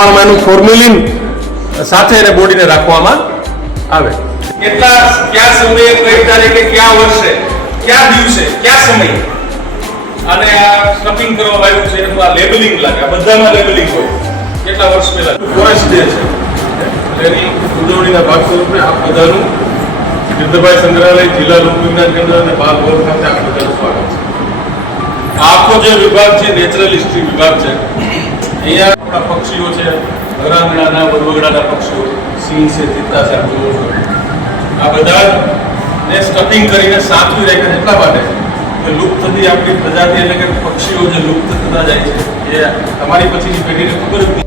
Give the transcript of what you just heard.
પ્રમાણમાં એનું ફોર્મ્યુલિન સાથે એને બોડીને રાખવામાં આવે. કેટલા કયા સમયે કઈ તારીખે કયા વર્ષે કયા દિવસે કયા સમયે અને આ સ્ટફિંગ કરવામાં આવ્યું છે એનું આ લેબલિંગ લાગે. આ બધામાં લેબલિંગ હોય. કેટલા વર્ષ પહેલા ફોરેસ્ટ ડે છે એની ઉજવણીના ભાગ સ્વરૂપે આ બધાનું ગિરધરભાઈ સંગ્રહાલય, જિલ્લા લોક વિજ્ઞાન કેન્દ્ર અને બાલ ભવન ખાતે આ બધાનું સ્વાગત છે. આખો જે વિભાગ છે નેચરલ હિસ્ટ્રી વિભાગ છે. અહીંયા આપણા પક્ષીઓ છે, ઘરાંગણાના વડવગડાના પક્ષીઓ, સિંહ છે, ચિત્તા છે, આ બધા ને સ્ટફિંગ કરીને સાચવી રાખ્યા એટલા માટે કે લુપ્ત થતી આપણી પ્રજાતિ એટલે કે પક્ષીઓ જે લુપ્ત થતા જાય છે એ તમારી પછીની પેઢીને ખબર જ